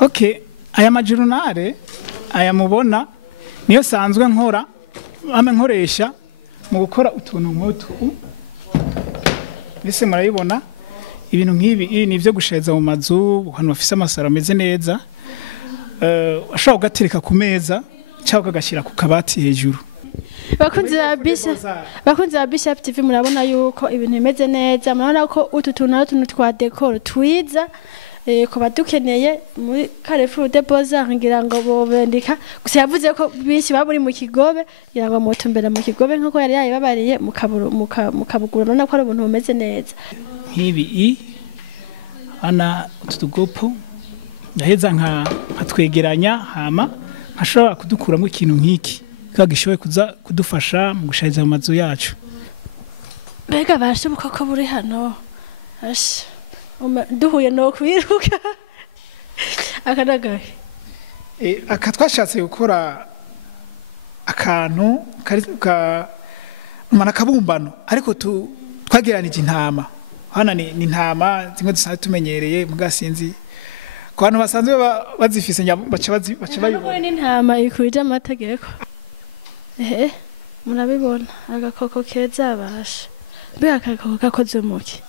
Okay, aya majurunare aya mubona niyo sanzwe nkora nkoresha mu gukora utuntu nk'utu. Bise murayibona ibintu nk'ibi ni ivyo gusheza mu mazu hano bafise amasaro ameze neza. Ashaka kugatereka ku meza cyangwa kagashira ku kabati hejuru. Bakunze ba Bishop TV murabona yuko ibintu bimeze neza, murabona ko utu tuntu twa decor twiza ko badukeneye muri Carrefour de Beaux-Arts ngira ngo bobendika gusa yavuze ko bishi baburi mu Kigobe ngira ngo mutumbera mu Kigobe nk'uko yari yababariye mukabugura nako ari ubuntu bumeze neza. Nk'ibi ana utugopo ndaheza nkatwegeranya hama nkashobora kudukuramo ikintu nk'iki kagishoboye kuza kudufasha mu gushariza mu mazu yacu. Mbega bashoboka ko buri hano duhuye no kwiruka akanagaye aka twashatse gukora akantu mana kabumbano ariko twageranije intama hana ni intama zimwe dusanzwe tumenyereye mugasinzi ko abantu basanzwe bazifise baca bayibona n'intama ikwije amategeko murabibona agakoko keza basha mbega akakoko gakoze muki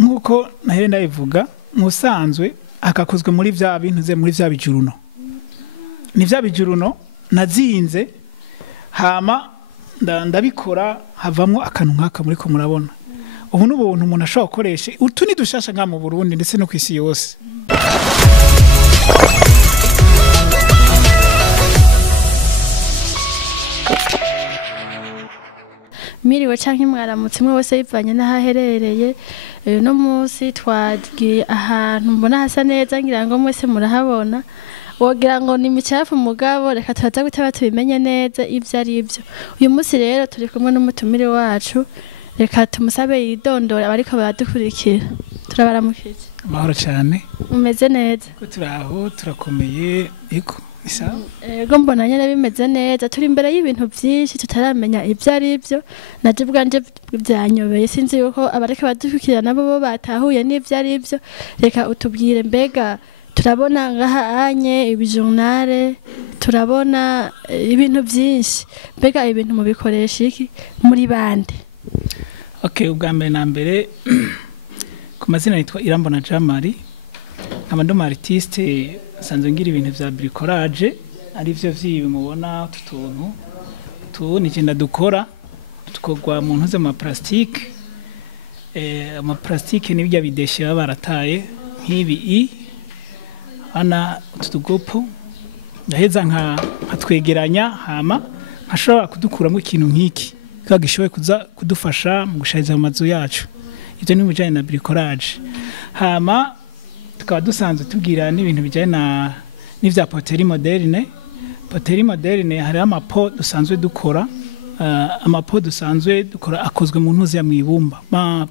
nkuko nahere ndabivuga musanzwe akakozwe muri vya bintu ze muri vya bijuruno ni vya bijuruno nazinze hama ndabikora havamwo akantu nkaka muri ko murabona ubu n'ubuntu umuntu ashobora gukoresha utu ni dushasha nka mu Burundi ndetse no kwisi yose. Miriwe canke mwaramutse mwe wese bivanye n'ahaherereye no munsi twagiye ahantu mbona hasa neza ngira ngo mwese murahabona wogira ngo ni micafu mugabo reka turaza guteba tubimenye neza ivyo ari byo. Uyu munsi rero turi kumwe n'umutumire wacu reka tumusabe yidondora abariko baradukurikira. Turabaramukije. Amahoro cyane. Umeze neza? Ko turaho turakomeye iko isa. Ego mbona nyene bimeze neza turi imbere y'ibintu byinshi tutaramenya ivyo ari byo naje bwanje byanyobeye sinzi yuko abariko badukira nabo bo batahuye n'ivyo ari byo. Reka utubwire mbega turabona ngaha anye ibijournale turabona ibintu byinshi mbega ibintu mubikoresha iki muri bande? Okay, ubwa mbere na mbere ku mazina nitwa Irambona Jamari nkaba ndo artiste sanzwe ngira ibintu vya bricolage ari vyo vyibi mubona utuntu ni cyenda dukora tukogwa mu ntuze ma plastique ama plastique ni bijya bideshe barataye nk'ibi ana utugopo ndaheza nkatwegeranya hama nkashobora kudukuramo ikintu nk'iki kagishoboye kuza kudufasha mu gushariza mu mazu yacu. Ivyo ni bijanye na bricolage hama tukaba dusanzwe tubwira n'ibintu bijanye n'ivya poterie moderne. Poterie moderne hari amapo dusanzwe dukora amapo dusanzwe dukora akozwe mu ntuzi ya mwibumba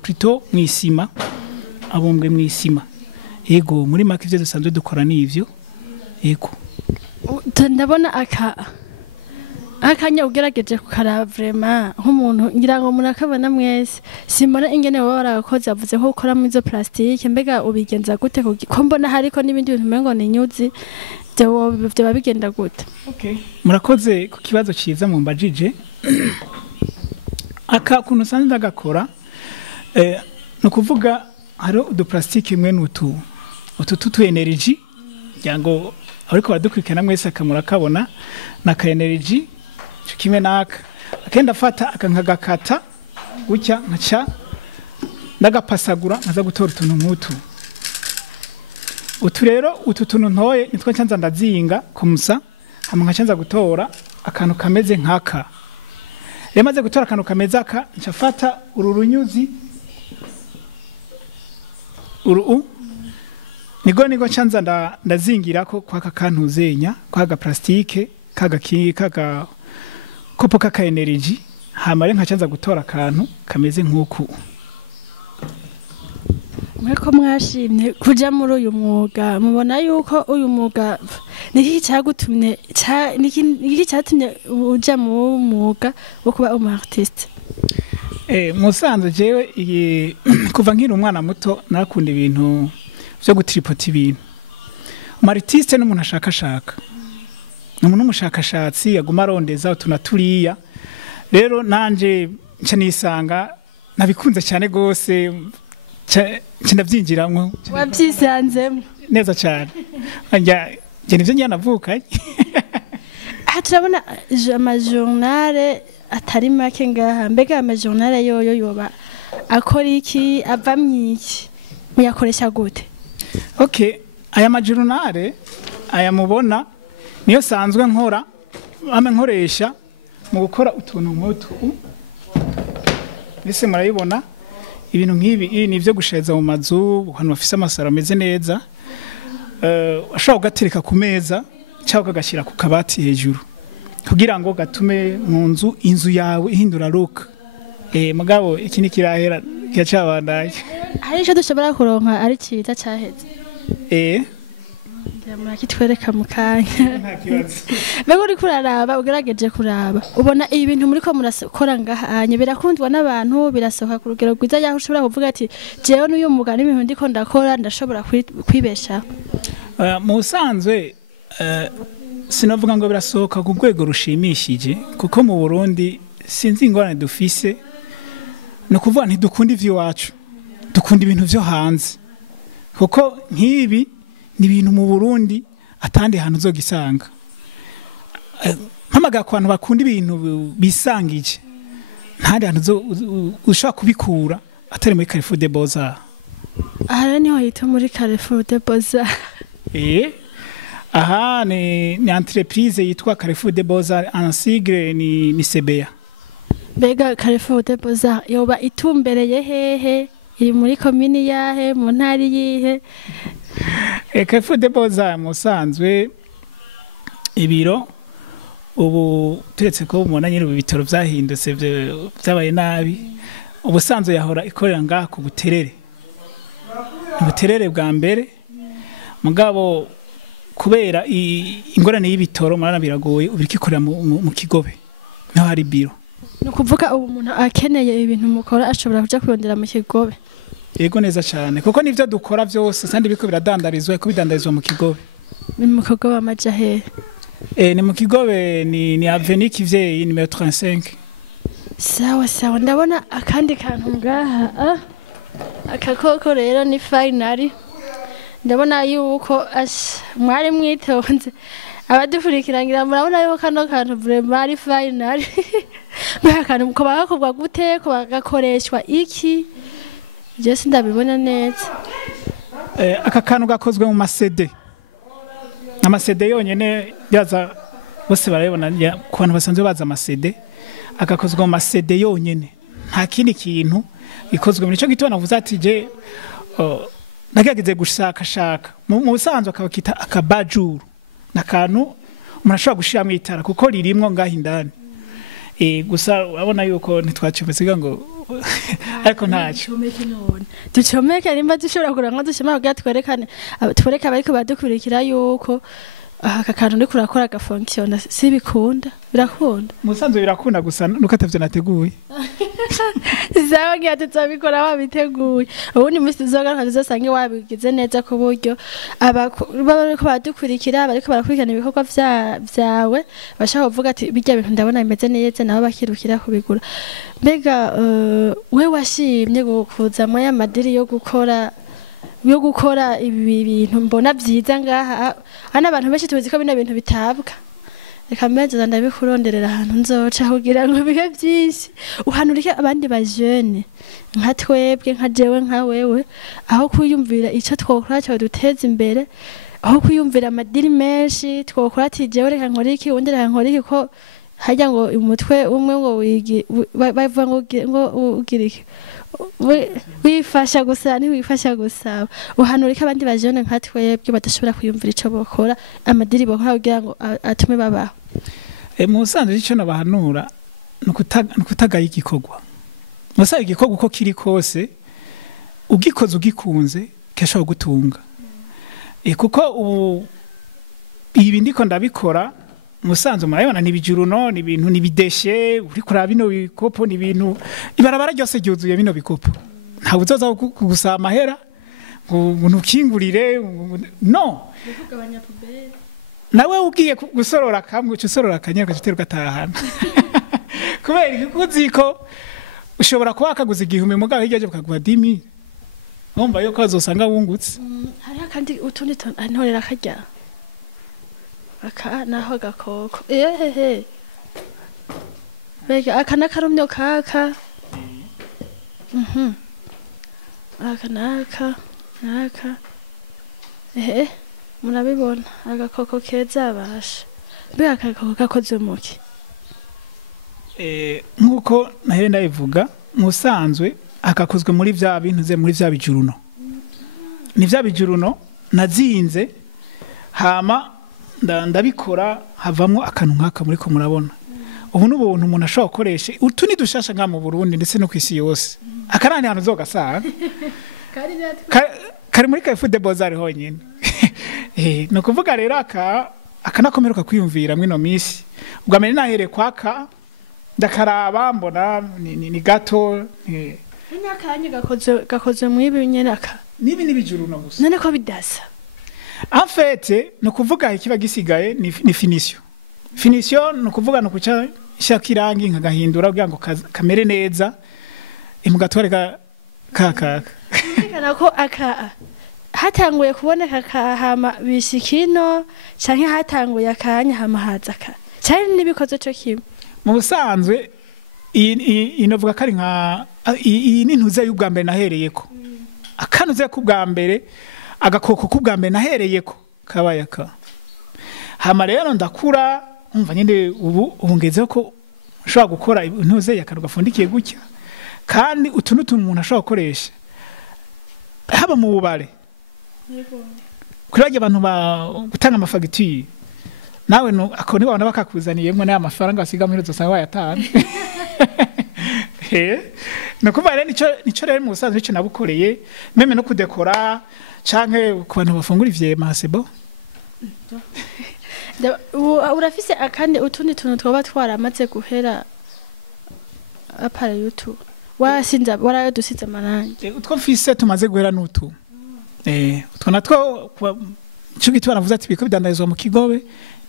plutôt mwisima abumbwe mwisima. Ego muri make ivyo dusanzwe dukora n'ivyo ego ndabona akanya ugerageje kukaraba vraiment nk'umuntu ngira ngo murakabona mwese simbona ingene baba barakoze avuze ko ukora mu izo plastique mbega ubigenza gute ko mbona hariko n'ibindi bintu mengo ni nyuzi byo babigenda gute? Okay, murakoze ku kibazo ciza mu mbajije aka kuntu sanze ndagakora no kuvuga haro udu plastique imwe n'utu energy yango ariko badukwikana mwese akamura kabona na ka energy kimwe naka akenda fata akankagakata gutya nkaca ndagapasagura nkaza gutora utuntu nk'utu utu rero utu tuntu ntoye nitwa cyanza ndazinga kumusa hama nkacanza gutora akantu kameze nkaka remaze gutora akantu kameze aka ncafata uru runyuzi nigo canza ndazingirako kwaka kantu zenya kwaga plastique kaga kopo kaka energy hamare nkacanza gutora akantu kameze nk'uku. Mweko mwashimye kuja muri uyu mwuga mubona yuko uyu mwuga niki cyagutumye niki cyatumye uja mu mwuga wo kuba umu artiste? Musanze jewe kuva nkiri umwana muto narakunda ibintu byo gutripota ibintu. Umaritiste n'umuntu ashakashaka, umuntu w'umushakashatsi yaguma arondeza utuna turiya. Rero nanje nca nisanga nabikunze cyane gose, ndabyinjiramwo. Wabyisanzemo neza cyane. Njye nivyo nyanavuka. Turabona amajournal atari make ngaha, mbega amajournal yoyo yoba akora iki, ava mwiki, muyakoresha gute? Okay, aya majournal aya mubona niyo sanzwe nkora, nkoresha mu gukora utuntu nk'utu. Bise murayibona ibintu nk'ibi ni byo gusheza mu mazu, abantu bafise amasaro ameze neza. Ashobora kugatereka ku meza cyangwa ukagashyira ku kabati hejuru kugira ngo gatume mu inzu yawe ihindura look. Mugabo iki ni kirahera kiracabandanye. Hari icyo dushobora kuronka ari cyiza cyaheze? Murakitwereka mu kanya. Nta kibazo. Mbega uri kuraraba, ugerageje kuraba, ubona ibi bintu muri ko murakora ngahanye birakundwa n'abantu, birasohoka ku rugero rwiza yaho ushobora kuvuga ati jewe n'uyu mugani ibintu ndiko ndakora ndashobora kwibesha? Mu busanzwe sinavuga ngo birasohoka ku rwego rushimishije, kuko mu Burundi sinzi ingorane dufise, no kuvuga ntidukunda ivy'iwacu, dukunda ibintu vyo hanze. Kuko nk'ibi ni ibintu mu Burundi atandi hantu uzogisanga. Mpamaga ku bantu bakunda ibintu bisangije, ntandi hantu ushobora kubikura atari muri Carrefour des Beaux-Arts. Aha niho hita muri Carrefour des Beaux-Arts. Aha ni entreprise yitwa Carrefour des Beaux-Arts, en sigle ni CBA. Mbega Carrefour des Beaux-Arts yoba itumbereye hehe? Iri muri komini yahe, mu ntari yihe? Carrefour des Beaux-Arts musanzwe ibiro ubu turetse ko umuntu nyine ibitaro byahindutse byabaye nabi. Ubusanzwe yahora ikorera ngaha ku Buterere, Buterere bwa mbere. Mugabo kubera ingorane y'ibitoro marana biragoye ubirikikorera mu Kigobe naho hari biro. Nukuvuga ubu umuntu akeneye ibintu mukora ashobora kuja kurondera mu Kigobe? Yego neza cyane, kuko nivyo dukora byose sandi biko biradandarizwa, ko bidandarizwa mu Kigobe. Ni mu Kigobe amaja he? Ni mu Kigobe ni Avenue Kivyeyi numero 35. Sawa ndabona akandi kantu ngaha. Akakoko rero ni finally. Ndabona yuko mwari mwitonze abadufurikirangira, murabona yuko kano kantu vraiment ari finally. Mbega kantu ko bakakubwa gute, ko bagakoreshwa iki? Je sindabibona neza. Aka kantu gakozwe mu masede. Amasede yonyene yaza bose barabona ku bantu basanzwe baza amasede. Agakozwe mu masede yonyene, nta kindi kintu ikozwe muri cyo gitona vuza ati je nagageze gushakashaka mu busanzwe akabakita akabajuru nakantu umuntu ashobora gushira mu itara kuko ririmwo ngaho indani. Gusa urabona yuko ntitwacometse ngo ariko ntacyo ducomeke nimba dushobora kuranka dushema kugira twereka bariko badukurikira yuko aka kantu ndi kurakora gafunctiona. Si bikunda? Birakunda? Musanzwe birakunda, gusa nuko atavyo nateguye. Zawe ngiye tuzabikora wabiteguye. Ubundi musi tuzogaruka tuzosange wabigize neza ku buryo bariko badukurikira, bariko barakurikirana ibikorwa vyawe bashaka kuvuga ati bijya bintu ndabona bimeze neza, nabo bakirukira kubigura. Mbega we washimye gukuza mu ya madiri yo gukora ibi bintu mbona byiza ngaha. Hana abantu benshi tuzi ko bino bintu bitabwa. Reka mbenze ndabikuronderera ahantu nzoca kugira ngo bihe byinshi uhanurike abandi ba jeune nka twebwe, nka jewe, nka wewe, aho kuyumvira ico twokora cyo duteza imbere, aho kuyumvira amadiri menshi twokora ati jewe reka nkora iki, undi reka nkora iki, ko hajya ngo umutwe umwe ngo bavuga ngo ugira iki, wifasha gusa ntiwifasha gusaba. Uhanurika abandi ba jeune nka twebwe badashobora kuyumvira ico bokora, amadiri bokora kugira ngo atume babaho. Mu busanzwe ico nabahanura nukutagaye igikorwa. Musa igikorwa uko kiri kose ugikoze ugikunze kashobora gutunga. Kuko ibi ndiko ndabikora musanzwe murabona nibijuru no ni ibintu nibideshe, uri kuraba bino bikopo ni ibintu ibarabara ryose ryuzuye bino bikopo. Nta buzoza kugusaba amahera umuntu ukingurire no nawe ugiye gusorora kamwe uca usorora akanyera ugaca utera ugatahana kubera uzi ko ushobora kuba wakaguza 1000 mugabo hirya aje bukaguha 10,000 numva yuko azosanga wungutse hariho kandi utundi ntorera akarya aka naho gakoko bega aka nakarumyo kaka aka naka murabibona agakoko keza basha bega agakoko gakoze muki nkuko nahere ndabivuga musanzwe akakozwe muri vya bintu muri vya bijuruno ni vya bijuruno nazinze hama ndabikora havamwo akantu nkaka muri ko murabona ubu n'ubuntu umuntu ashobora gukoresha utu ni dushasha nka mu Burundi ndetse no kwisi yose akarani hano zogasanga kari muri Carrefour des Beaux-Arts honyine no kuvuga rero akanakomeruka kwiyumvira mwino misi ubwa mbere nahere kwaka ndakaraba mbona ni gato n'akanya gakoze mu ibi nyeraka nibi nibijuruno gusa none ko bidasa en fait no kuvuga ikiba gisigaye ni finition no kuvuga no kuca shakirangi nkagahindura kugira ngo kamere neza imugatware kaka kana ko aka hatanguye kuboneka kahama bishikino canke hatanguye akanya hama hazaka cyane nibikoze cyo kimwe mu busanzwe inovuga kari nka iyi nintuze y'ubwa mbere nahereyeko akanuze ku bwa mbere agakoko ku bwa mbere nahereyeko kabayaka hama rero ndakura umva nyine ubu ngezeho ko ushobora gukora intuze yakanu gafundikiye gutya kandi utuntu umuntu ashobora gukoresha haba mu bubare kuri bajya abantu gutanga amafagitire nawe akoni wabona bakakuzaniyemo n'aya mafaranga basiga muri uzosanga wayatanga no kuva rero nico rero mu busanzwe nico nabukoreye meme no kudekora canke ku bantu bafungura ivyema sebo urafise akandi utundi tuntu twoba twaramaze guhera apara YouTube wasinza warayo dusize amarangi utwo mfise tumaze guhera n'utu utwo natwo cyo gitwara navuze ati biko bidandarizwa mu Kigobe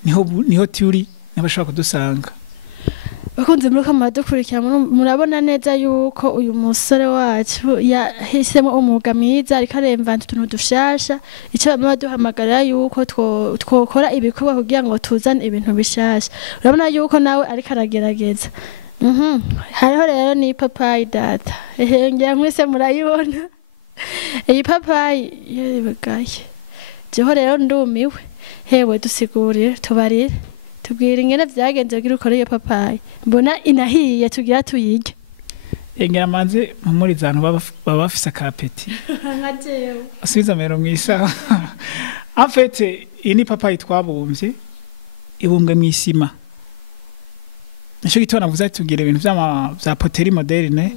niho turi nabashaka kudusanga bakunze muri kamara dukurikira murabona neza yuko uyu musore wacu yahisemo umwuga mwiza ariko aremvanta utuntu dushasha icyo bamwe duhamagarira yuko twokora ibikorwa kugira ngo tuzane ibintu bishasha urabona yuko nawe ariko aragerageza hariho rero ni papayi data ngira mwese murayibona iyi papayi yebagaye jeho rero ndumiwe hewe dusigurire tubarire tubwira ingene vyagenze kugira ukore iyo papayi mbona inahiye tugira tuyige engera manze muri zantu baba bafise akapeti nkajewe asubiza mero mwisa en fait iyi ni papayi twabumvye ibumbwe mwisima nico gitona navuze ati tubwire ibintu vya poterie moderne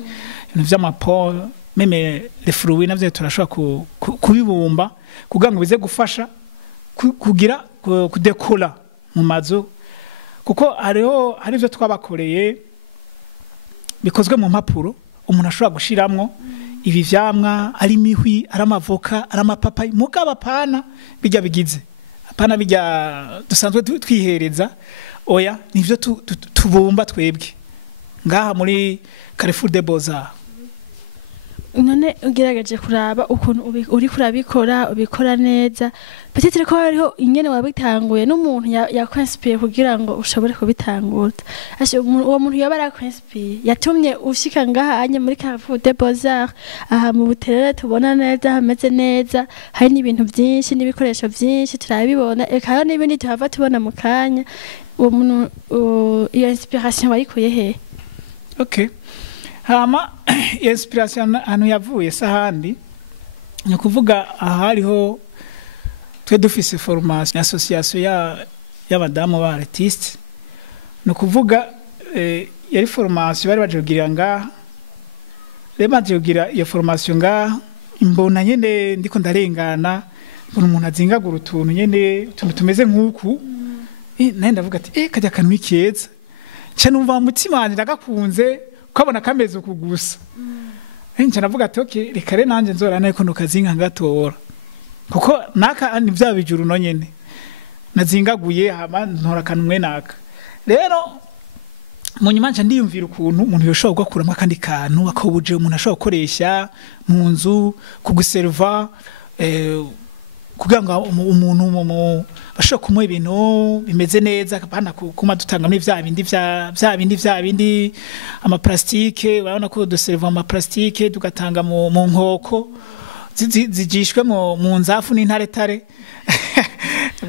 ibintu vy'amapo meme les fruits navyo turashobora kubibumba kugira ngo bize gufasha kugira kudekora mu mazu kuko hari ivyo twabakoreye bikozwe mu mpapuro umuntu ashobora gushiramwo ibi vyamwa ari mihwi ari amavoka ari amapapayi mugaba pana bijya bigize apana bijya dusanzwe twihereza oya nivyo tubumba twebwe ngaha muri Carrefour des Beaux-Arts none ugerageje kuraba ukuntu uri kurabikora ubikora neza peut-être ko hariho ingene wabitanguye n'umuntu yakwenspiye kugira ngo ushobore kubitangura uwo muntu yaba yakwenspiye yatumye ushika ngaha anye muri Carrefour des Beaux-Arts aha mu buterere tubona neza hameze neza hari n'ibintu byinshi n'ibikoresho byinshi turabibona eka n'ibindi tuhava tubona mu kanya uwo muntu iyo inspiration wayikuye he okay hama inspiration anu yavuye sahandi ni kuvuga ahariho twe dufise formation association y'abadamu ba artiste no kuvuga yari formation bari bajogira ngaha bajogira iyo formation ngaha imbona nyene ndiko ndarengana mbona umuntu azingagura utuntu nyene utuntu tumeze nk'uku naye ndavuga ati kajya kantu ikeza cyane umva mu mutima wanje ndagakunze ukabona kameze ukugusa nje navuga ati okay reka re nanje nzora nayo kuno kazinga ngatora kuko naka ni vya bijuru no nyene nazingaguye hama ntora kanumwe naka rero munyuma nca ndiyumvira ukuntu umuntu yoshobora gukuramo akandi kantu akobuje umuntu ashobora gukoresha mu nzu kuguserva kugira ngo umuntu bashobora kumuha ibintu bimeze neza bana kuma dutanga muri vya bindi ama plastike urabona ko duserva ama plastike tugatanga mu nkoko zijishwe mu nzafu n'intaretare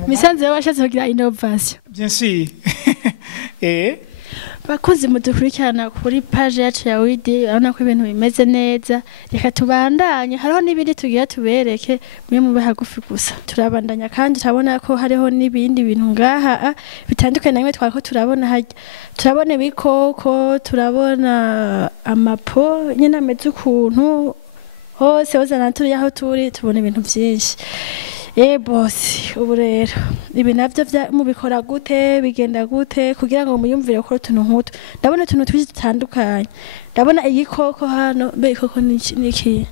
misanze washatse kugira innovation bien sûr bakozi mudukurikirana kuri page yacu ya Widi urabona ko ibintu bimeze neza reka tubandanye hariho n'ibindi tugiye tubereke mwe mu hagufi gusa turabandanya kandi turabona ko hariho n'ibindi bintu ngaha bitandukanye namwe twako turabona ibikoko turabona amapo nyine ameze ukuntu hose wazana turi aho turi tubona ibintu byinshi bosi ubu rero ibi navyo mubikora gute bigenda gute kugira ngo muyumvire ko tuntu nkuto ndabona tuntu twinshi dutandukanye ndabona igikoko hano be ikoko niki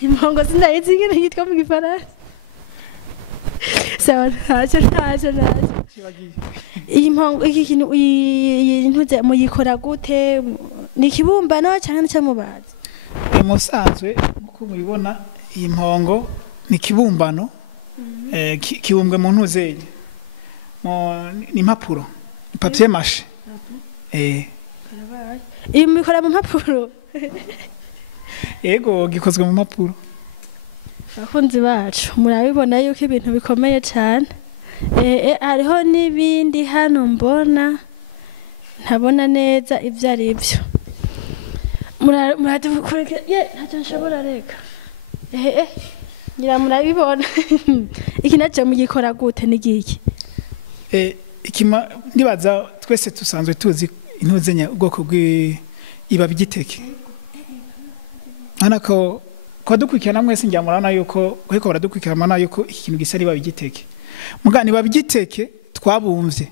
impongo sindayizi ngene yitwa mu gifaransa sawa ntacyo impongo iki kintu intuze muyikora gute ni kibumbano cyangwa n'icyamubaza musanzwe uko mubibona iyi mpongo ni kibumbano kibumbwe mu ntuzeye ni impapuro papier mâché iyi mubikora mu mpapuro yego gikozwe mu mpapuro abakunzi bacu murabibona yuko ibintu bikomeye cyane hariho n'ibindi hano mbona ntabona neza ibyo ari byo ntacyo nshobora reka ngira murabibona iki nacyo mugikora gute n'igiki ndibaza twese dusanzwe tuzi intuzenya ubwoko bw'ibabi ry'iteke ko dukurikirana mwese njya murana yuko ariko baradukurikirana yuko iki kintu gisa n'ibabi ry'iteke mugani ibabi ry'iteke twabumvye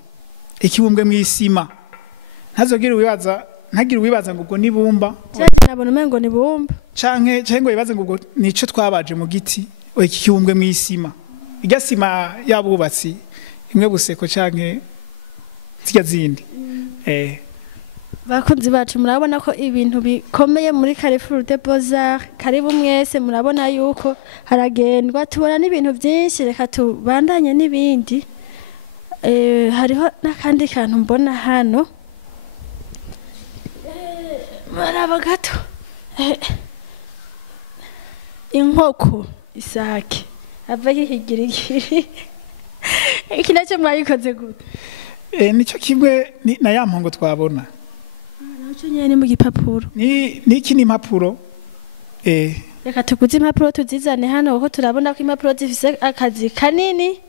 ikibumbwe mu isima ntagire wibaza ngo ubwo nibumba nabona umengo ni bumba canke ngo wibaze ngo ubwo nico twabaje mu giti iki kibumbwe mu isima irya sima yabubatsi imwe buseko canke zirya zindi bakunzi bacu murabona ko ibintu bikomeye muri Carrefour des Beaux-Arts karibu mwese murabona yuko haragendwa tubona n'ibintu byinshi reka tubandanye n'ibindi hariho n'akandi kantu mbona hano maraba gato inkoko isake ava kigirigiri iki nacyo mwayikoze gute nicyo kimwe na ya mpongo twabona nacyo nyene mu gipapuro niki ni impapuro reka tuguze impapuro tuzizane hano kuko turabona ko impapuro zifise akazi kanini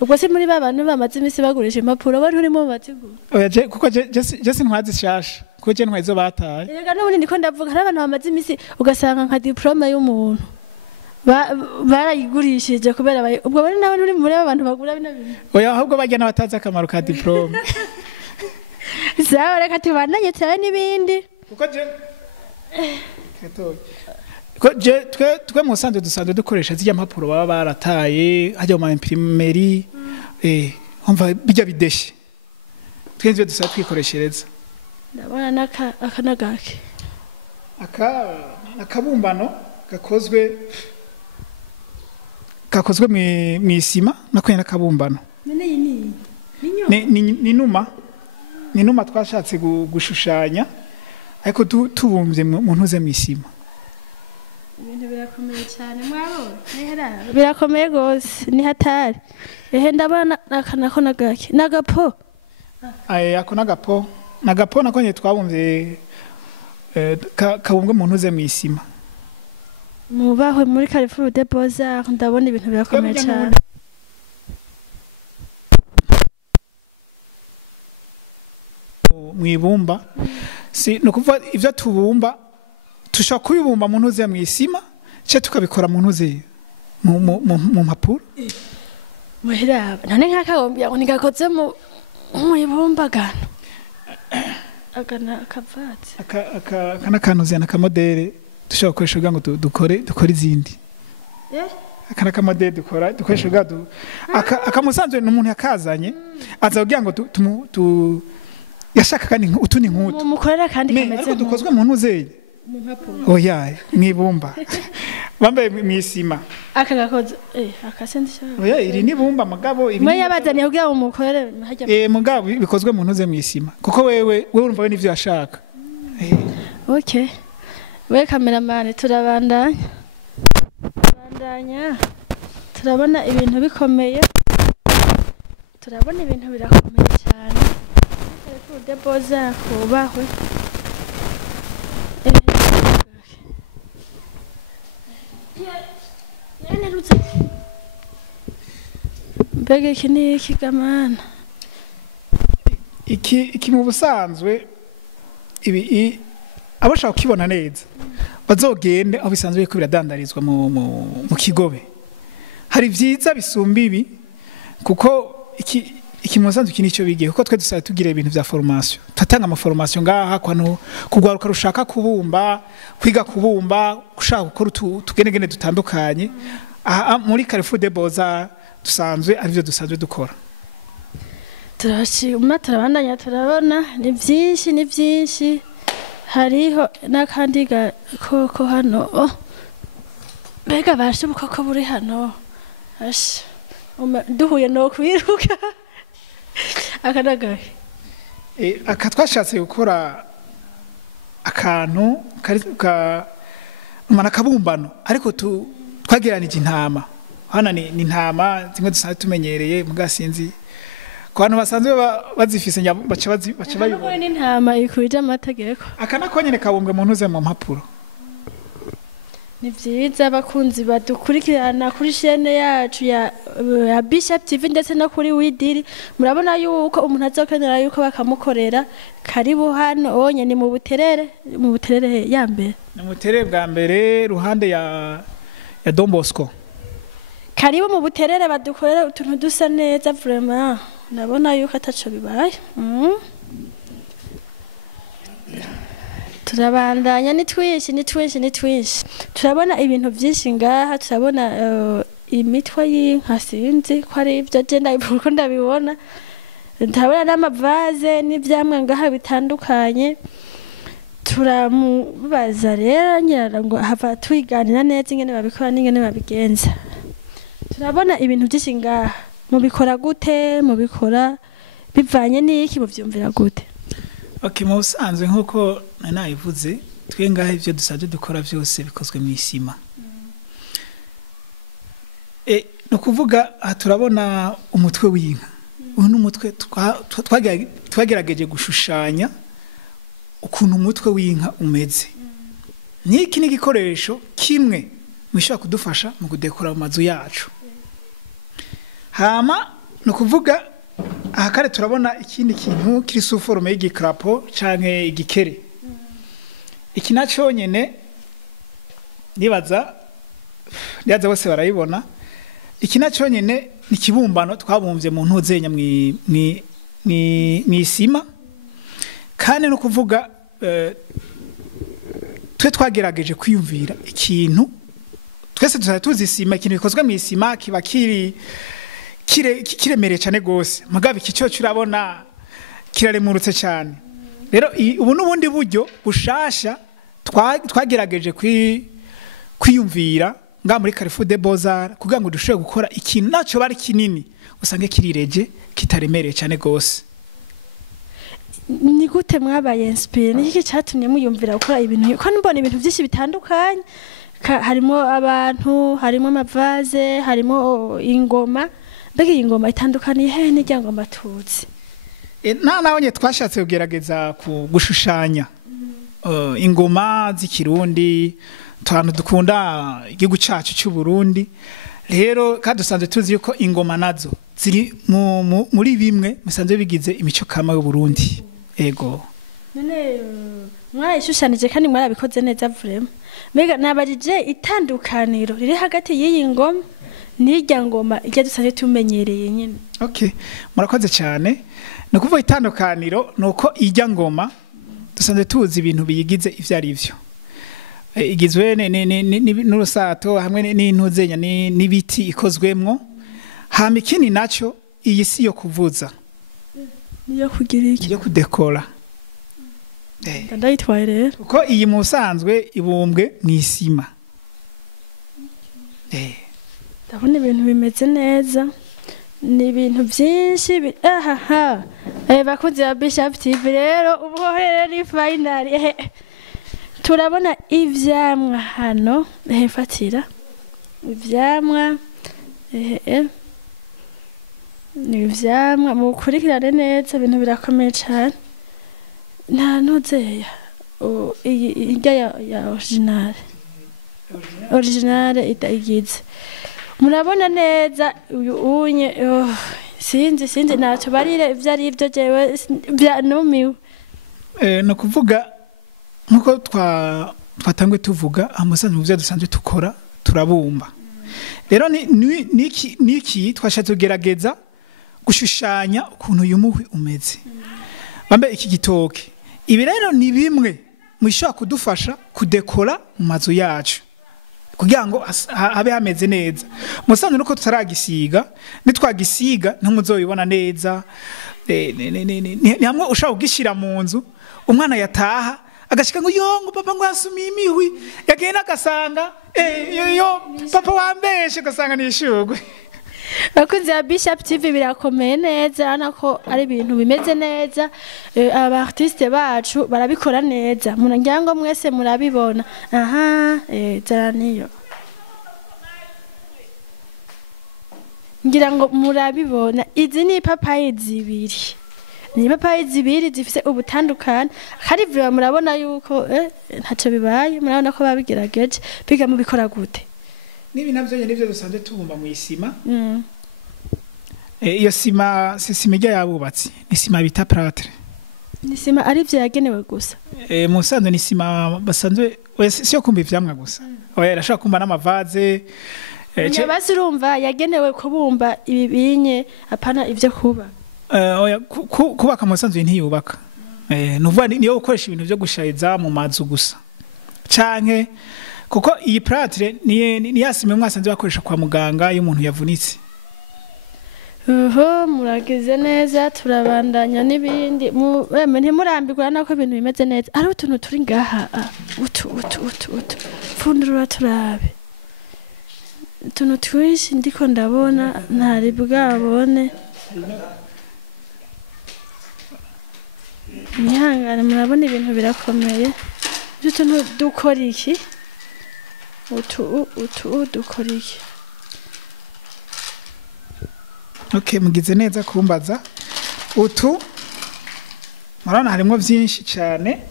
ubwo se muri babantu bamaze imisi bagurisha impapuro bari urimo bazigura kuko je sinwazishasha kuko je ntwazo bataye reka n'ubundi ndiko ndavuga hari abantu bamaze imisi ugasanga nka diplome y'umuntu barayigurishije kubera ubwo bari nawe uri muri abantu bagura bino bintu oya ahubwo bajya n'abatazi akamaro ka diplome sawa reka tubandanye cyane n'ibindi kuko twe mu sanzwe dusanzwe dukoresha zijya mpapuro baba barataye hajya mu imprimerie umva bijya bideshe twenzwe dusaba twikoreshereza ndabona akanagake akabumbano gakozwe mu isima nako n'akabumbano ni numa twashatse gushushanya ariko tubumbye mu ntuze mu isima ibintu birakomeye cyane mwabonye birakomeye gose ni hatari ndabona nako nagake nagapo ako nagapo nako nye twabumvye kabumbwe mu ntuze mu isima mubahwe muri Carrefour des Beaux-Arts ndabona ibintu birakomeye cyane mwibumba no kuva ivyo tubumba tushaka kubibumba mu ntuze mu isima cyo tukabikora mu ntuze mu mpapuro muhira none nk'akabombi ngo nigakoze mu ibumbagano agana akavatsi aka kantu zana kamodere dushobora gukoresha kugira ngo dukore izindi aka kamodere dukoresha kugira akamusanzwe n'umuntu yakazanye aza kugira ngo yashaka kandi utundi nkutu mukorera kandi kameze ariko dukozwe mu ntuzeye oya mwibumba bambaye mwisima aka gakoze akasendisha oya iri ni bumba mugabo ibi mwe yabazaniye kugira ngo mukorere hajya mugabo bikozwe mu ntuze mwisima kuko wewe urumva we nivyo yashaka okay we cameraman turabandanya turabona ibintu bikomeye turabona ibintu birakomeye cyane ariko deboza kubahwe mbega iki ni iki gamana iki mu busanzwe ibi abashaka kukibona neza bazogende aho bisanzwe ko biradandarizwa mu kigobe hari vyiza bisumba ibi kuko iki mu busanzwe iki nicyo bigiye kuko twe dusaba tugira ibintu vya formation tatanga ama formation ngaha kwano kugwaruka rushaka kubumba kwiga kubumba gushaka gukora tugenegene dutandukanye aha muri Carrefour des Beaux-Arts dusanzwe arivyo dusanzwe dukora turashima turabandanya turabona ni byinshi hariho n'akandi koko hano mbega bashe bukoko buri hano duhuye no kwiruka akadagaye aka twashatse gukora akantu mana kabumbano ariko twageranije intama hana ni intama zimwe dusanzwe tumenyereye mugasinzi ko abantu basanzwe bazifise baca bayibona ni intama ikwije amategeko akana konyene kabumbwe mu ntuze mu mpapuro ni vyiza abakunzi badukurikirana kuri chaîne yacu ya Bishop TV ndetse no kuri Widiri murabona yuko umuntu azokenera yuko bakamukorera karibu hano onye ni mu buterere ya mbere ni mu buterere bwa mbere ruhande ya Don Bosco karibu mu buterere badukorera utuntu dusa neza vraiment nabona yuko ataco bibaye turabandanya ni twinshi turabona ibintu byinshi ngaha turabona imitwa y'inka sinzi ko ari ibyo je ndabivuga ndabibona turabona n'amavaze n'ivyamwe ngaha bitandukanye turamubaza rero nyira ngo hava twiganira neza ingene babikora n'ingene babigenza turabona ibintu byinshi ngaha mubikora gute mubikora bivanye n'iki muvyumvira gute Okay, mu busanzwe nkuko nayivuze twengahe ivyo dusaje dukora byose bikozwe mu isima. No kuvuga turabona umutwe w'inka. Uyu n'umutwe twagerageje gushushanya ukuntu umutwe w'inka umeze. Niki ni gikoresho kimwe mwishaka kudufasha mu kudekora mu mazu yacu. Hama no kuvuga aha kare turabona ikindi kintu kiri su forme y'igikrapo canke igikere iki naco nyene nibaza bose barayibona iki naco nyene ni kibumbano twabumvye mu ntuzenya mwisima kandi no kuvuga twe twagerageje kwiyumvira ikintu twese tuzisima ikintu bikozwe mu isima kiba kiremereye cyane gose mugabe iki cyo urabona kiraremurutse cyane rero ubu n'ubundi buryo bushasha twagerageje kwiyumvira nga muri Carrefour des Beaux-Arts kugira ngo dushobore gukora ikintu naco bari kinini usange kirireje kitaremereye cyane gose ni gute mwabaye inspire niki cyatumye muyumvira gukora ibintu ko mbona ibintu byinshi bitandukanye harimo abantu harimo amavaze harimo ingoma mbega iyi ngoma itandukaniye he n'ijya ngoma tuzi nawe twashatse kugerageza gushushanya ingoma z'ikirundi abantu dukunda igihugu cyacu cy'u Burundi rero kandi dusanzwe tuzi yuko ingoma nazo ziri muri bimwe musanzwe bigize imico kama y'u Burundi ego none mwayishushanije kandi mwarabikoze neza vraiment mbega nabajije itandukaniro riri hagati y'iyi ngoma nijya ngoma ijya dusanzwe tumenyereye nyine okay murakoze cyane no kuvuga itandukaniro nuko ijya ngoma dusanzwe tuzi ibintu biyigize ivyo ari vyo. Igizwe n'urusato hamwe n'intuzenya n'ibiti ikozwemwo. Hama ikindi naco iyi si yo kuvuza. Niyo kugira iki? Yo kudekora. Ndayitwaye rero. Kuko iyi musanzwe ibumbwe mw'isima. Ndabona ibintu bimeze neza. Ni ibintu byinshi ahaha. Bakunzi ba Bishop TV rero ubwo rero ni final. Turabona ivyamwa hano. Fatira. Ivyamwa. Ni ivyamwa mukurikirane neza ibintu birakomeye cyane. Nta ntuzeya. Irya ya originale itagize. Murabona neza uyu unye sinzi naco barire ivyo ari byo jewe byanumiwe. No kuvuga nkuko twatangwe tuvuga amusanze mu byo dusanzwe tukora turabumba. Rero niki twashatse kugerageza gushushanya ukuntu uyu muhwi umeze. Bambe iki gitoke. Ibi rero ni bimwe mwishaka kudufasha kudekora mu mazu yacu. Kugira ngo habe hameze neza. Musanzwe nuko tutaragisiga, nitwagisiga ntamuzoyibona neza. Ni hamwe ushaka kugishira mu nzu, umwana yataha agashika ngo yongo papa ngo yasumiye imihwi, yagenda agasanga yo papa wambeshe gasanga nishugwe. Bakunzi ya Bishop TV birakomeye neza nako ari ibintu bimeze neza. Aba artiste bacu barabikora neza. Munangira ngo mwese murabibona. Aha zaniyo. Ngira ngo murabibona. Izi ni papayi zibiri. Ni papayi zibiri zifise ubutandukane. Kandi vyo murabona yuko ntaco bibaye. Murabona ko babigerageje. Biga mu bikora gute? Nibi navyo nivyo dusanzwe tubumba mu isima. Iyo sima sima yabubatsi ni sima bita plâtre. Ni sima ari vyo yagenewe gusa. Musanzwe ni sima basanzwe siyo kumba ivyamwa gusa. Oya irashaka kumba n'amavaze. Nyabasi urumva yagenewe kubumba ibibinye apana ivyo kuba. Oya kubaka musanzwe ntiyubaka. Nuvuga niyo ukoresha ibintu byo gushariza mu mazu gusa. Canke kuko iyi plâtre ni yasime mwasanze bakoresha kwa muganga iyo umuntu yavunitse. Muragize neza turabandanya n'ibindi ntimurambirwa nako ibintu bimeze neza. Ari utuntu turi ngaha utu fundura turabe. Utuntu twinshi ndiko ndabona ntari bwabone. Nyangana murabona ibintu birakomeye. Utuntu dukora iki? Utu dukora iki? Okay, mugize neza kumbaza. Utu marana harimo vyinshi cyane.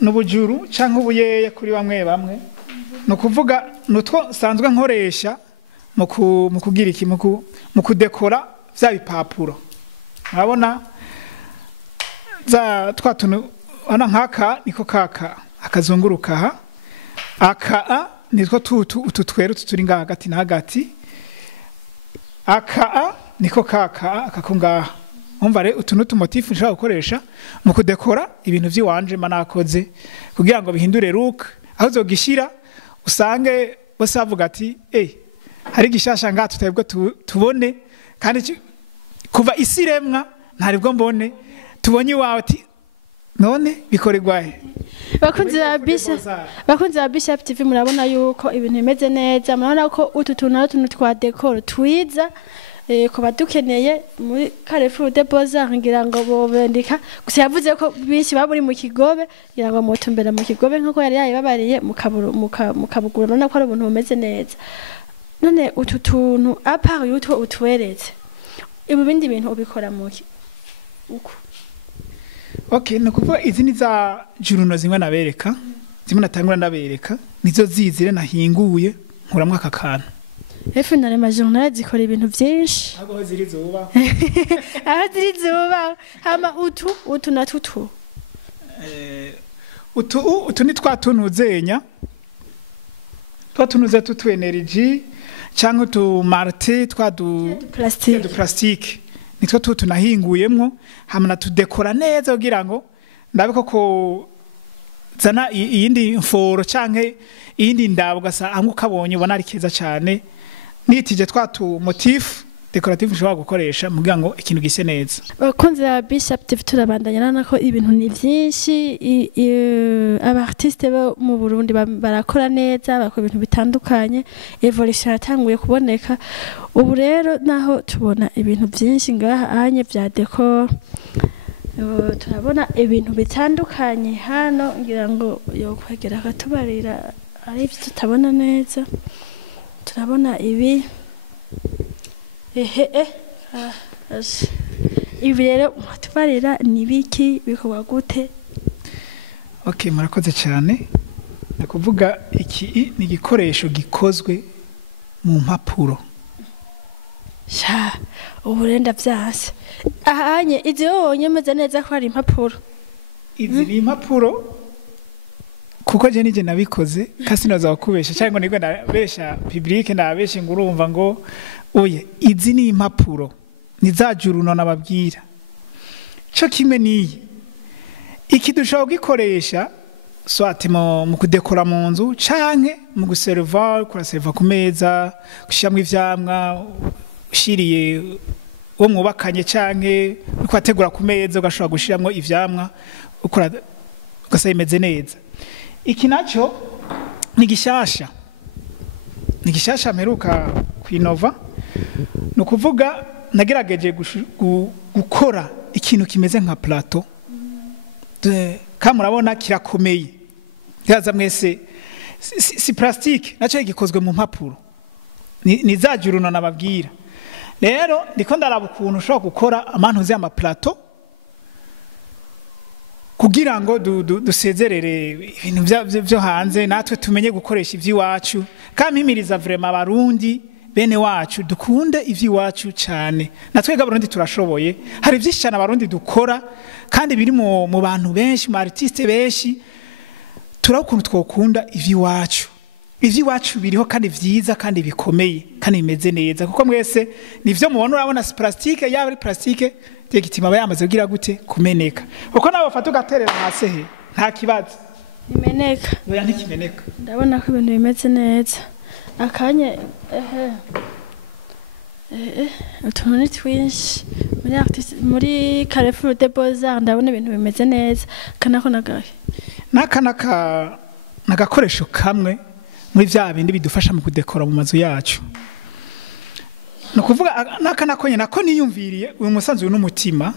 N'ubujuru canke ubuyeya kuri bamwe. No kuvuga nutwo sanzwe nkoresha mu kugira iki mu kudekora vya bipapuro. Urabona za twatunu ana nkaka niko kaka akazunguruka ha. Aka nitwo utu twero tuturi ngaha hagati na hagati. Aka niko kaka akakungaha. Umva re utuntu tumotifu nshaka gukoresha mu kudekora ibintu vy'iwanje manakoze kugira ngo bihindure look. Aho uzogishira usange bose bavuga ati hari gishasha ngaha tutabwo tubone kandi kuva isiremwa ntaribwo mbone tubonye iwawe ati none bikorerwahe. Bakunzi ba Bishop TV murabona yuko ibintu bimeze neza. Murabona ko utu tuntu twa decor twiza ko badukeneye muri Carrefour de Beaux-Arts ngira ngo bobendika gusa yavuze ko bishi baburi mu Kigobe ngira ngo mutumbera mu Kigobe nkuko yari yababariye mukabugura none ko ari ubuntu bumeze neza. None utu tuntu apart yuto utweretse ibi bindi bintu ubikora muki uko? Okay, nukuvuga izi ni za juruno zimwe nabereka, zimwe natangura ndabereka, nizo zizire nahinguye nkuramwe aka kantu. Finale ma journal zikora ibintu byinshi. Aho ziri zuba. Aho ziri zuba. Hama utu na tutu. Utu ni twatunuzenya. Twatunuze tutu energy cyangwa tu marte twadu plastique. nitwo tunahinguyemwo hama natudekora neza kugira ngo ndabe ko zana iyindi mforo canke iyindi ndabo gasa ukabonye ubona ari keza cyane nitije twatu motif decorative ushobora gukoresha mugira ngo ikintu gise neza. Bakunze ba Bishop TV turabandanya nako ibintu ni byinshi aba artiste bo mu Burundi barakora neza bakora ibintu bitandukanye evolution yatanguye kuboneka ubu rero naho tubona ibintu byinshi ngaha anye vya decor turabona ibintu bitandukanye hano ngira ngo yo kwegera akatubarira ari byo tutabona neza turabona ibi ibi rero tubarira ni biki bikorwa gute? Okay, murakoze cyane. Nakuvuga iki ni igikoresho gikozwe mu mpapuro. Sha uburenda byase ahanye izi yonye meze neza ko ari impapuro. Izi ni impapuro kuko je nije nabikoze kasi naza bakubesha cyangwa nigwe nabesha public nabesha ngurumva ngo oye izi ni impapuro nizajuru nababwira cyo kimwe niyi iki dushobora gikoresha swati mu kudekora mu nzu canke mu guserva kuraserva ku meza gushyamwe ivyamwa ushiriye wo mwubakanye canke ukwategura ku meza ugashobora gushiramwo ivyamwa ukora ugasayimeze neza. Iki nacho ni gishasha mperuka kwinova no kuvuga nagerageje gukora ikintu kimeze nka plateau kamurabona kirakomeye yaza mwese si plastique nacho gikozwe mu mpapuro ni zajuru nababwira rero ndiko ndaraba ukuntu ushobora gukora amantuze y'ama plateau kugira ngo dusezerere ibintu byo hanze natwe tumenye gukoresha ivy'iwacu kampimiriza vraiment abarundi bene wacu dukunde ivy'iwacu cyane natwe Burundi turashoboye hari byinshi cyane abarundi dukora kandi biri mu bantu benshi mu artiste benshi turakuntu twokunda ivy'iwacu biriho kandi vyiza kandi bikomeye kandi bimeze neza kuko mwese nivyo mubona urabona plastique yaba ari plastique tegitima bayamaze kugira gute kumeneka uko nabo bafata ugaterera hasi he nta kibazo imeneka oya ntikimeneka ndabona ko ibintu bimeze neza akanye utuntu ni twinshi muri Carrefour de Beaux-Arts ndabona ibintu bimeze neza kanako nagahe nagakoresho kamwe muri vya bindi bidufasha mu kudekora mu mazu yacu no kuvuga nakanakonye nako niyumviriye uyu musanzu n'umutima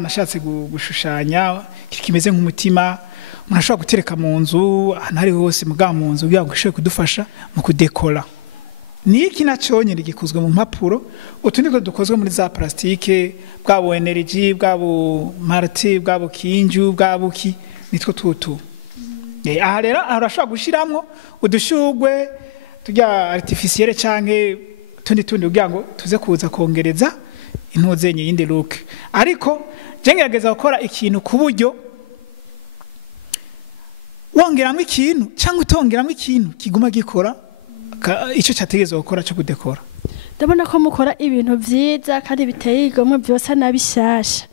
nashatse gushushanya kimeze nk'umutima umuntu ashobora gutereka mu nzu ahantu hose muga mu nzu kugira ngo ishobore kudufasha mu kudekora niki naconye gikozwe mu mpapuro utundi ko dukozwe muri za plastique bwabo energy bwabo marti bwabo kinju bwabo ki nitwo tutu aha rero arashobora gushiramwo udushugwe tujya artificiel canke tundi kugira ngo tuze kuza kongereza intuzenye yindi look ariko jengerageza gukora ikintu ku buryo wongeramo ikintu cyangwa utongeramo ikintu kiguma gikora ico cyategezwe gukora cyo kudekora. Ndabona ko mukora ibintu vyiza kandi biteye igomwe byose nabishasha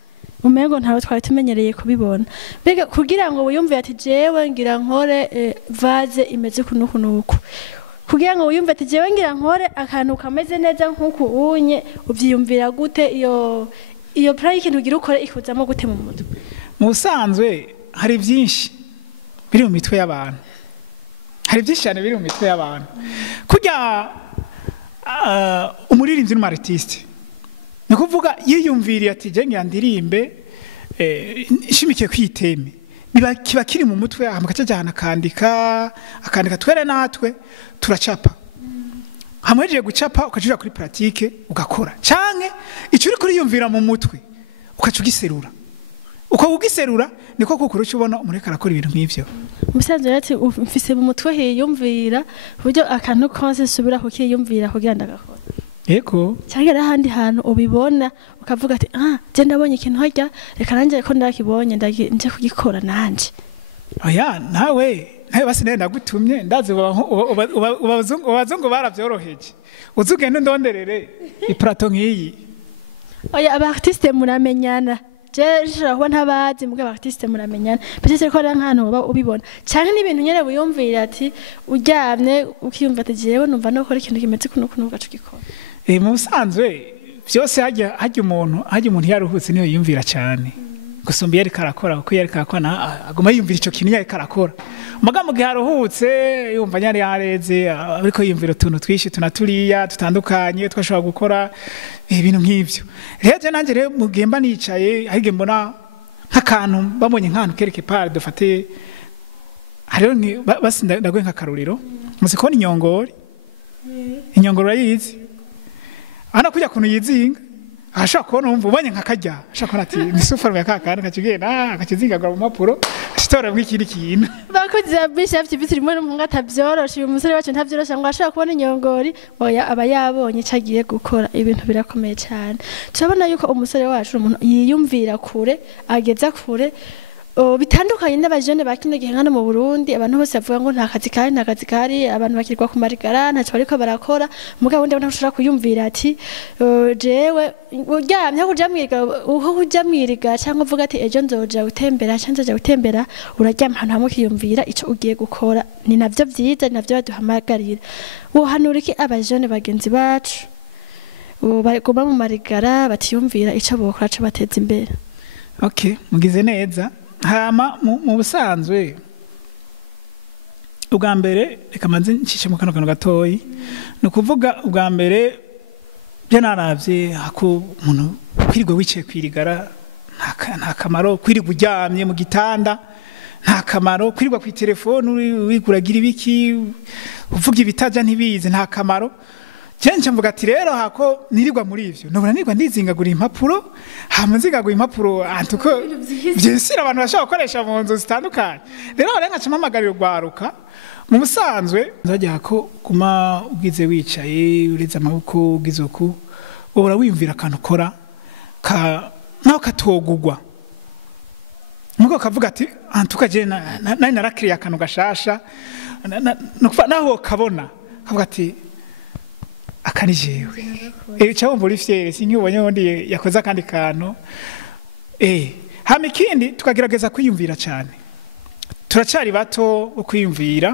umengo ntawe twari tumenyereye kubibona bega kugira ngo wiyumve ati jewe ngira nkore vase imeze kunukunuku kugira ngo wiyumve ati jewe ngira nkore akantu kameze neza nkuko unye uvyiyumvira gute iyo plan ikintu ugira ukore ikuzamo gute mu mutwe? Mu busanzwe hari byinshi biri mu mitwe y'abantu biri mu mitwe y'abantu kujya umuririmbyi n'umartiste ni kuvuga yiyumviriye ati je ngirandirimbe ishimikiye kwiteme kiba kiri mu mutwe amakaca cyane akandika twere natwe turacapa hamweje gucapa ukajira kuri pratique ugakora canke icyo uri kuri yumvira mu mutwe ukacugiserura uko ugiserura niko kukuru cyubona umureka arakora ibintu nk'ivyo umusanzu yati ufise mu mutwe hiyumvira buryo akantu konse subira kukiyumvira kugira ndagakora Eko cyangwa ahandi hantu ubibona ukavuga ati je ndabonye ikintu harya reka nanje ko ndakibonye nje kugikora nanje oya nawe basi nenda gutumye ndazi ubazungu baravyoroheje uzugenda ndonderere iplato nkiyi oya aba artiste muramenyana je nshobora kuba ntabazi mugabo artiste muramenyana bitetse ko ari nk'ahantu uba ubibona canke n'ibintu nyene wiyumvira ati uryamye ukiyumva ati jewe numva no gukora ikintu kimeze kuno ugaca ugikora mu busanzwe byose hajya umuntu yaruhutse niyo yiyumvira cyane gusumba iyo ariko arakora kuko iyo ariko arakora aguma yiyumvira ico kintu yariko arakora muga mu gihe aruhutse yumva nyari yareze ariko yiyumvira utuntu twishi tunaturiya dutandukanye twashobora gukora ibintu nk'ivyo rero nanje rero mu gihe mba nicaye arige mbona nk'akantu babonye nk'ahantu kereke pare dufate hariho basi ndagwe nk'akaruriro muzi kubona inyongoro urayizi ana kujya kuntu yizinga ashaka kubona umva ubonye nk'akarya ashaka kubona ati nisufarume ya kakana kacigenda akakizingagura mu mapuro ashitora bw'ikindi kintu bakoze Bishop Vitri rimwe n'umwe atavyorosha uyu musore wacu ntavyorosha ngo ashaka kubona inyongori oya aba yabonye cagiye gukora ibintu birakomeye cyane turabona yuko umusore wacu umuntu yiyumvira kure ageza kure bitandukanye n'abajene bakine gihe ngana mu Burundi abantu bose bavuga ngo nta kazi kari abantu bakirwa ku marigara ntaco bariko barakora mugabo ndabona ushobora kuyumvira ati jewe uryamye kuja mwiriga cyangwa uvuga ati ejo nzoja gutembera cyangwa nzoja gutembera uraryama ahantu hamwe kiyumvira ico ugiye gukora ni navyo vyiza ni navyo baduhamagarira wohanura iki abajene bagenzi bacu baguma mu marigara batiyumvira ico bokora cyo bateza imbere okay mugize neza hama mu busanzwe ubwa mbere reka manze ncishe mu kantu gatoyi no kuvuga ubwa mbere byo naravye hako umuntu kwirigwa wicaye kwirigara nta kamaro kwirigwa uryamye mu gitanda nta kamaro kwirigwa ku telefone wiguragira ibiki uvuga ibitaja ntibize nta kamaro Jenje mvuga ati rero hako nirirwa muri ivyo nobona nirirwa ndizingagura impapuro hamunzingagura impapuro antuko byesira abantu bashaka gukoresha mu nzu zitandukanye rero renga camamagarira rwaruka mu busanzwe nzajya hako kuma ugize wicaye ureze amaboko ugize uku ubura wiyumvira akantu ukora naho katogugwa mugo kavuga ati antuka je nari narakiriye akantu gashasha naho kabona kavuga ati akanijewe cyawo muri fiere sinki ubonye wundi yakoze akandi kantu hama ikindi tukagerageza kwiyumvira cyane turacari bato ukwiyumvira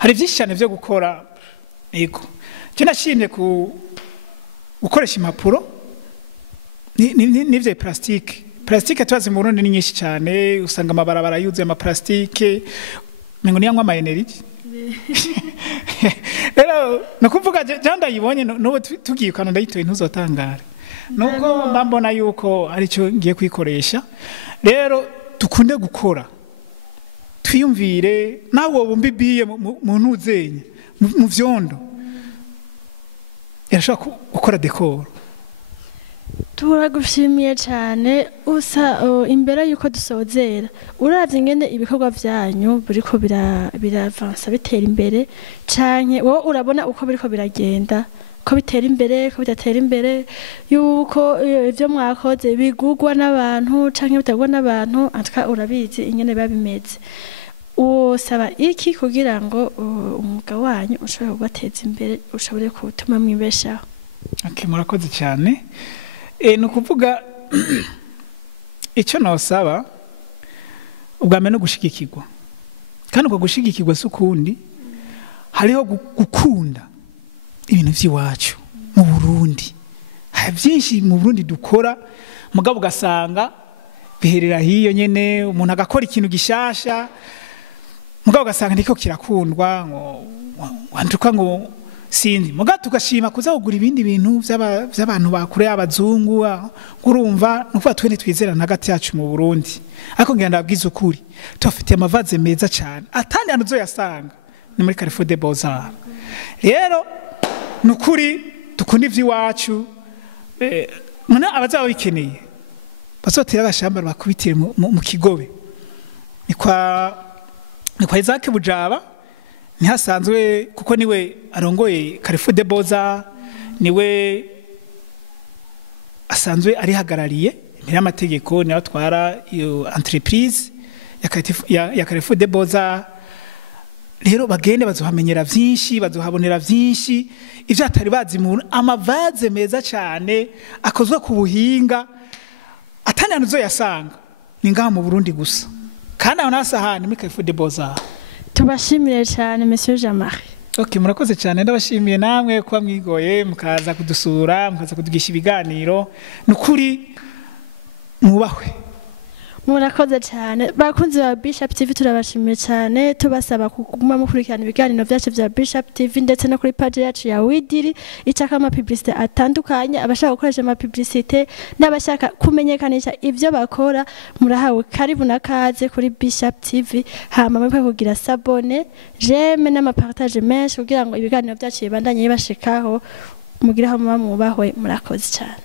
hari byinshi cyane byo gukora yego je nashimye gukoresha impapuro n'ivyo plastique twazi mu Burundi ni nyinshi cyane usanga amabarabara yuzuye ama plastique mengo ni yanywa ama energy rero nakuvuga janda yibonye no tugiye kana ndayitoye ntuzotangara nuko mbambona yuko ari cyo ngiye kwikoresha rero tukunde gukora twiyumvire nawo bumbibiye mu ntuzenye mu vyondo yashaka gukora decor turagushimiye cyane usa imbere yuko dusozera uravye ngene ibikorwa byanyu buriko biravansa bitera imbere canke wowe urabona uko biriko biragenda ko bitera imbere ko bidatera imbere yuko ivyo mwakoze bigugwa n'abantu canke bitagwa n'abantu atwa urabizi ingene babimeze usaba iki kugira ngo umwuga wanyu ushobore kubateza imbere ushobore gutuma mwibeshaho okay murakoze cyane nukuvuga icyo nosaba ubwame no gushigikirwa kandi uko gushigikirwa sukundi hariho gukunda ibintu by'iwacu mu Burundi hari byinshi mu Burundi dukora mugabo gasanga biherera hiyo nyene umuntu agakora ikintu gishasha mugabo gasanga niko kirakundwa ngo wanduka ngo sindi muga tugashima kuza kugura ibindi bintu by'abantu bakure abazungu kurumva nuko twene twizerana hagati yacu mu Burundi ariko ngenda abwiza ukuri tufite amavaze meza cyane atandi anu zo yasanga ni muri Carrefour des Beaux-Arts rero nukuri tukunda ivy'iwacu muna abazaba bikeneye bazotera agashambara bakubitire mu Kigobe ni kwa Isaac Bujaba ntihasanzwe kuko niwe arongoye Carrefour des Beaux-Arts niwe asanzwe arihagarariye imbere y'amategeko niwe atwara iyo entreprise ya Carrefour des Beaux-Arts rero bagende bazohamenyera vyinshi bazohabonera vyinshi ivyo atari bazi mu amavaze meza cyane akozwe ku buhinga atandi anuzo yasanga ni ngaha mu Burundi gusa kandi aho nasahani muri Carrefour des Beaux-Arts. Tubashimire cyane Monsieur Jean-Marie. Okay, murakoze cyane ndabashimiye namwe kuba mwigoye mukaza kudusura mukaza kudugisha ibiganiro nukuri mubahwe. Murakoze cyane bakunzi ba Bishop TV turabashimiye cyane tubasaba kuguma mukurikirana ibiganiro byacu bya Bishop TV ndetse no kuri page yacu ya Widiri icaka ama publicité atandukanye abashaka gukoresha ama publicité n'abashaka kumenyekanisha ivyo bakora murahawe karibu nakaze kuri Bishop TV hama mwe kugira sabone j'aime n'ama partage menshi kugira ngo ibiganiro byacu bibandanye bibashikaho mugira hamwe mubahwe murakoze cyane.